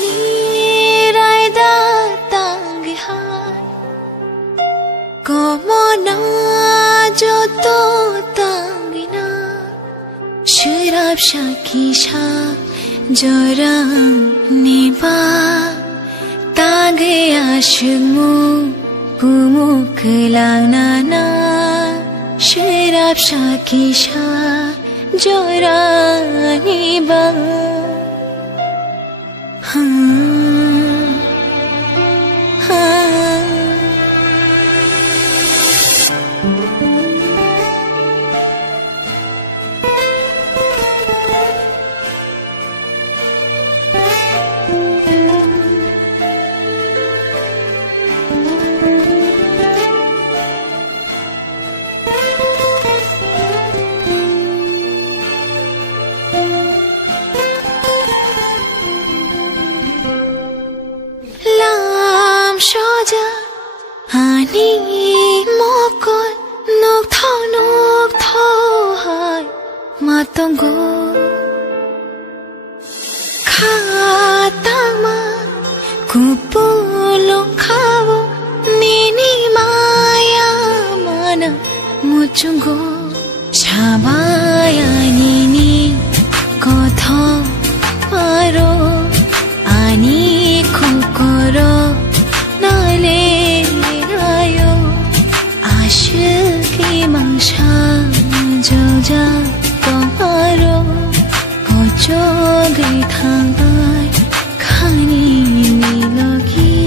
ni raida tangha como na jo to tangina shirab shakisha joram niba tanghe ashmu pumuk langnana shirab shakisha joram niba Ani mokon nok thau hai matongo khatama kupulong khawo nini maya mana muchungo chabaya nini kotho paro ani kokoro nale Mangsha joja tomaro kocho gai thangai khani nilogi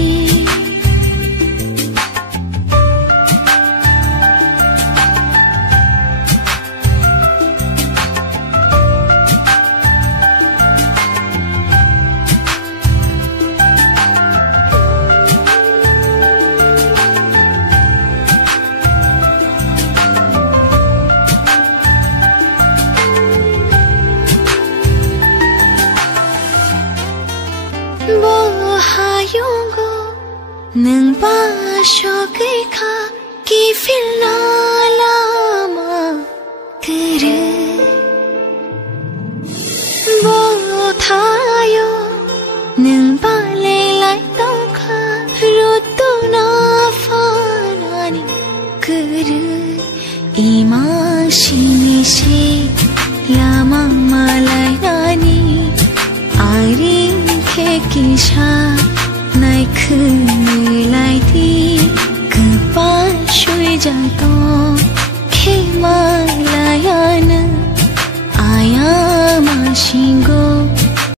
nang ba shokai kha ki filala ma kare bo thayo nang ba le lai tong kha ru tu na fa nani kare ima shini shi lama malai nani ari ke kisha nai khơi lại đi cứ ba suy giang to